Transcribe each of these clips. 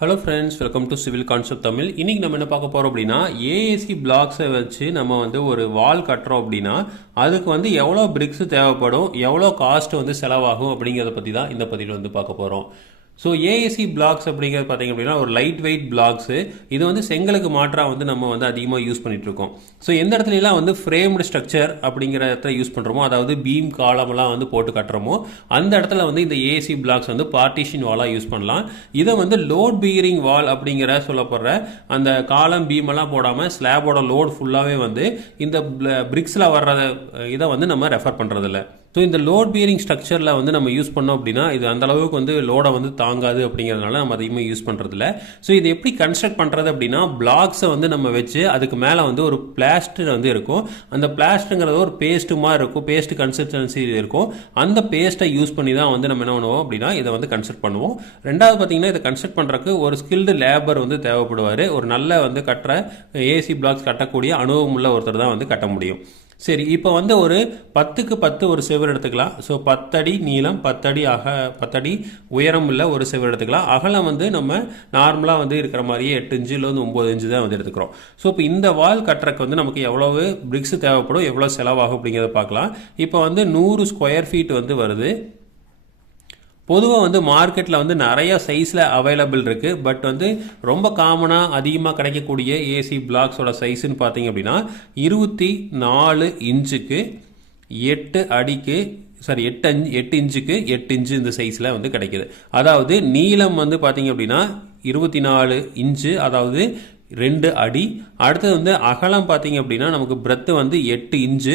Hello friends welcome to civil concept Tamil இன்னைக்கு நம்ம என்ன பார்க்க போகிறோம் அப்படின்னா ஏஏசி பிளாக்ஸை வச்சு நம்ம வந்து ஒரு வால் கட்டுறோம் அப்படின்னா அதுக்கு வந்து எவ்வளோ பிரிக்ஸ் தேவைப்படும் எவ்வளோ காஸ்ட் வந்து செலவாகும் அப்படிங்கிறத பற்றி தான் இந்த பதிவில் வந்து பார்க்க போகிறோம் ஸோ ஏஏசி பிளாக்ஸ் அப்படிங்கிறது பார்த்தீங்க அப்படின்னா ஒரு லைட் வெயிட் பிளாக்ஸு இது வந்து செங்கலுக்கு மாற்றாக வந்து நம்ம வந்து அதிகமாக யூஸ் பண்ணிகிட்ருக்கோம் இருக்கோம் ஸோ எந்த இடத்துலலாம் வந்து ஃப்ரேம்டு ஸ்ட்ரக்சர் அப்படிங்கிற இடத்துல யூஸ் பண்ணுறோமோ அதாவது பீம் காலமெல்லாம் வந்து போட்டு கட்டுறோமோ அந்த இடத்துல வந்து இந்த ஏசி பிளாக்ஸ் வந்து பார்ட்டிஷன் வாலாக யூஸ் பண்ணலாம். இதை வந்து லோட் பியரிங் வால் அப்படிங்கிற சொல்லப்படுற அந்த காலம் பீமெல்லாம் போடாமல் ஸ்லாபோட லோட் ஃபுல்லாகவே வந்து இந்த பிரிக்ஸில் வர்ற இதை வந்து நம்ம ரெஃபர் பண்ணுறதில்ல ஸோ இந்த லோட் பியரிங் ஸ்ட்ரக்சரில் வந்து நம்ம யூஸ் பண்ணோம் அப்படின்னா இது அந்த அளவுக்கு வந்து லோடை வந்து தாங்காது அப்படிங்கிறதுனால நம்ம அதிகமாக யூஸ் பண்ணுறதில்ல ஸோ இது எப்படி கன்ஸ்ட்ரக்ட் பண்ணுறது அப்படின்னா பிளாக்ஸை வந்து நம்ம வச்சு அதுக்கு மேலே வந்து ஒரு பிளாஸ்டர் வந்து இருக்கும். அந்த பிளாஸ்ட்டுங்கிறது ஒரு பேஸ்ட்டு மாதிரி இருக்கும். பேஸ்ட் கன்சிஸ்டன்சி இருக்கும். அந்த பேஸ்ட்டை யூஸ் பண்ணி தான் வந்து நம்ம என்ன பண்ணுவோம் அப்படின்னா இதை வந்து கன்ஸ்ட்ரக்ட் பண்ணுவோம். ரெண்டாவது பார்த்தீங்கன்னா இதை கன்ஸ்ட்ரக்ட் பண்ணுறதுக்கு ஒரு ஸ்கில்டு லேபர் வந்து தேவைப்படுவார். ஒரு நல்ல வந்து கட்டுற ஏசி பிளாக்ஸ் கட்டக்கூடிய அனுபவம் உள்ள ஒருத்தர் தான் வந்து கட்ட முடியும். சரி இப்போ வந்து ஒரு பத்துக்கு பத்து ஒரு செவர் எடுத்துக்கலாம். ஸோ பத்தடி நீளம் பத்தடி அக பத்தடி உயரம் உள்ள ஒரு செவர் எடுத்துக்கலாம். அகலம் வந்து நம்ம நார்மலாக வந்து இருக்கிற மாதிரியே எட்டு இன்ச்சு இல்லை வந்து ஒம்பது இன்ச்சு தான் வந்து எடுத்துக்கிறோம். ஸோ இப்போ இந்த வால் கட்டுறக்கு வந்து நமக்கு எவ்வளவு பிரிக்ஸ் தேவைப்படும் எவ்வளோ செலவாகும் அப்படிங்கிறத பார்க்கலாம். இப்போ வந்து நூறு ஸ்கொயர் ஃபீட் வந்து வருது. பொதுவாக வந்து மார்க்கெட்டில் வந்து நிறைய சைஸில் அவைலபிள் இருக்குது பட் வந்து ரொம்ப காமனாக அதிகமாக கிடைக்கக்கூடிய ஏசி பிளாக்ஸோட சைஸ்ன்னு பார்த்தீங்க அப்படின்னா இருபத்தி நாலு இன்ச்சுக்கு எட்டு அடிக்கு சாரி எட்டு அஞ்சு எட்டு இன்ச்சுக்கு எட்டு இன்ச்சு இந்த சைஸில் வந்து கிடைக்கிது. அதாவது நீளம் வந்து பார்த்தீங்க அப்படின்னா இருபத்தி நாலு இன்ச்சு அதாவது ரெண்டு அடி. அடுத்தது வந்து அகலம் பார்த்தீங்க அப்படின்னா நமக்கு பிரெத்து வந்து எட்டு இன்ச்சு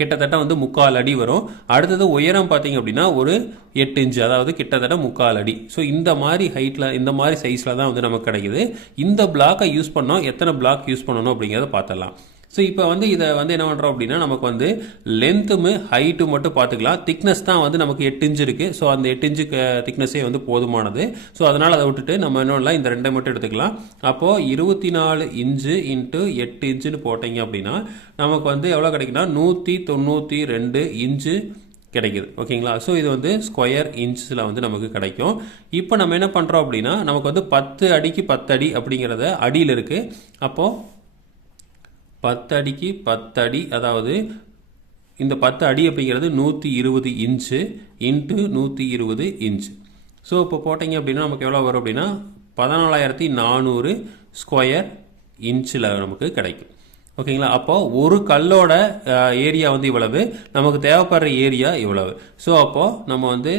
கிட்டத்தட்ட வந்து முக்கால் அடி வரும். அடுத்தது உயரம் பார்த்தீங்க அப்படின்னா ஒரு எட்டு இன்ச்சு அதாவது கிட்டத்தட்ட முக்கால் அடி. ஸோ இந்த மாதிரி ஹைட்டில் இந்த மாதிரி சைஸில் தான் வந்து நமக்கு கிடைக்குது. இந்த பிளாக்கை யூஸ் பண்ணோம். எத்தனை பிளாக் யூஸ் பண்ணணும் அப்படிங்கிறத பார்த்துடலாம். ஸோ இப்போ வந்து இதை வந்து என்ன பண்ணுறோம் அப்படின்னா நமக்கு வந்து லென்த்துமு ஹைட்டு மட்டும் பார்த்துக்கலாம். திக்னஸ் தான் வந்து நமக்கு எட்டு இன்ச்சு இருக்குது ஸோ அந்த எட்டு இன்ச்சு திக்னஸே uh, வந்து போதுமானது. ஸோ அதனால் அதை விட்டுட்டு நம்ம என்ன இந்த ரெண்டை மட்டும் எடுத்துக்கலாம். அப்போது இருபத்தி நாலு இன்ச்சு இன்ட்டு எட்டு இன்ச்சுன்னு போட்டிங்க அப்படின்னா நமக்கு வந்து எவ்வளோ கிடைக்குன்னா நூற்றி தொண்ணூற்றி ரெண்டு இன்ச்சு கிடைக்குது. ஓகேங்களா ஸோ இது வந்து ஸ்கொயர் இன்ச்சில் வந்து நமக்கு கிடைக்கும். இப்போ நம்ம என்ன பண்ணுறோம் அப்படின்னா நமக்கு வந்து பத்து அடிக்கு பத்து அடி அப்படிங்கிறத அடியில் இருக்குது அப்போது பத்தடிக்கு பத்தடி அதாவது இந்த பத்து அடி அப்படிங்கிறது நூற்றி இருபது இன்ச்சு இன்ட்டு நூற்றி இருபது இன்ச்சு. ஸோ இப்போ போட்டிங்க அப்படின்னா நமக்கு எவ்வளோ வரும் அப்படின்னா? பதினாலாயிரத்தி நானூறு ஸ்கொயர் இன்ச்சில் நமக்கு கிடைக்கும். ஓகேங்களா? அப்போ ஒரு கல்லோட ஏரியா வந்து இவ்வளவு. நமக்கு தேவைப்படுற ஏரியா இவ்வளவு. ஸோ அப்போது நம்ம வந்து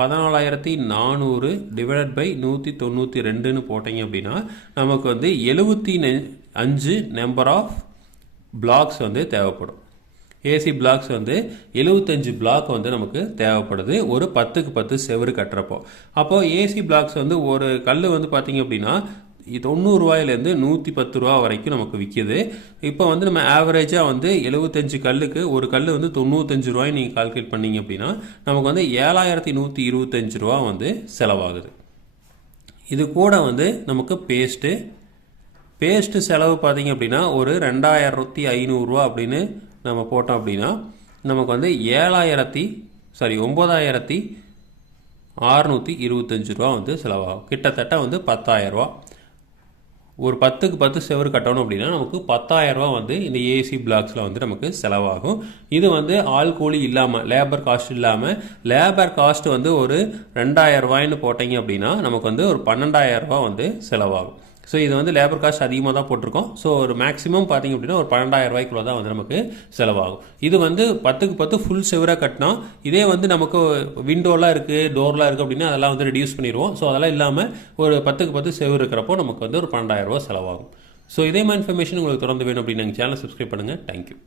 பதினாலாயிரத்தி நானூறு டிவைடட் பை நூற்றி தொண்ணூற்றி ரெண்டுன்னு போட்டிங்க அப்படின்னா நமக்கு வந்து எழுபத்தி அஞ்சு நம்பர் ஆஃப் பிளாக்ஸ் வந்து தேவைப்படும். ஏசி பிளாக்ஸ் வந்து எழுபத்தஞ்சு பிளாக் வந்து நமக்கு தேவைப்படுது. ஒரு பத்துக்கு பத்து செவரு கட்டுறப்போ. அப்போது ஏசி பிளாக்ஸ் வந்து ஒரு கல் வந்து பார்த்திங்க அப்படின்னா தொண்ணூறுரூவாயிலேருந்து நூற்றி பத்து ரூபா வரைக்கும் நமக்கு விற்கிது இப்போ வந்து நம்ம ஆவரேஜாக வந்து எழுபத்தஞ்சு கல்லுக்கு ஒரு கல் வந்து தொண்ணூத்தஞ்சு ரூபாய் நீங்கள் கால்குலேட் பண்ணிங்க அப்படின்னா நமக்கு வந்து ஏழாயிரத்தி நூற்றி இருபத்தஞ்சு ரூபா வந்து செலவாகுது. இது கூட வந்து நமக்கு பேஸ்ட்டு பேஸ்ட்டு செலவு பார்த்தீங்க அப்படின்னா ஒரு ரெண்டாயிரத்தி ஐநூறுரூவா அப்படின்னு நம்ம போட்டோம் அப்படின்னா நமக்கு வந்து ஏழாயிரத்தி சாரி ஒம்பதாயிரத்தி அறுநூற்றி இருபத்தஞ்சி ரூபா வந்து செலவாகும். கிட்டத்தட்ட வந்து பத்தாயிரரூவா ஒரு பத்துக்கு பத்து செவரு கட்டணும் அப்படின்னா நமக்கு பத்தாயிரரூவா வந்து இந்த ஏசி பிளாக்ஸில் வந்து நமக்கு செலவாகும். இது வந்து ஆள் கூலி இல்லாமல் லேபர் காஸ்ட் இல்லாமல் லேபர் காஸ்ட் வந்து ஒரு ரெண்டாயிரரூவாயின்னு போட்டிங்க அப்படின்னா நமக்கு வந்து ஒரு பன்னெண்டாயிரரூவா வந்து செலவாகும். ஸோ இது வந்து லேபர் காஸ்ட் அதிகமாக தான் போட்டிருக்கோம். ஸோ ஒரு மேக்ஸிமம் பார்த்தீங்க அப்படின்னா ஒரு பன்னெண்டாயிரம் ரூபாய்க்குள்ள தான் வந்து நமக்கு செலவாகும். இது வந்து பத்துக்கு பத்து ஃபுல் செவராக கட்டினா இதே வந்து நமக்கு விண்டோலாம் இருக்குது டோர்லாம் இருக்குது அப்படின்னா அதெல்லாம் வந்து ரெடியூஸ் பண்ணிடுவோம். ஸோ அதெல்லாம் இல்லாமல் ஒரு பத்துக்கு பத்து செவர் இருக்கிறப்போ நமக்கு வந்து ஒரு பன்னெண்டாயிரம் ரூபா செலவாகும். ஸோ இதே மாதிரி இன்ஃபர்மேஷன் உங்களுக்கு தொடர்ந்து வேணும் அப்படின்னு எங்கள் சேனல் சப்ஸ்கிரைப் பண்ணுங்கள் தேங்க்யூ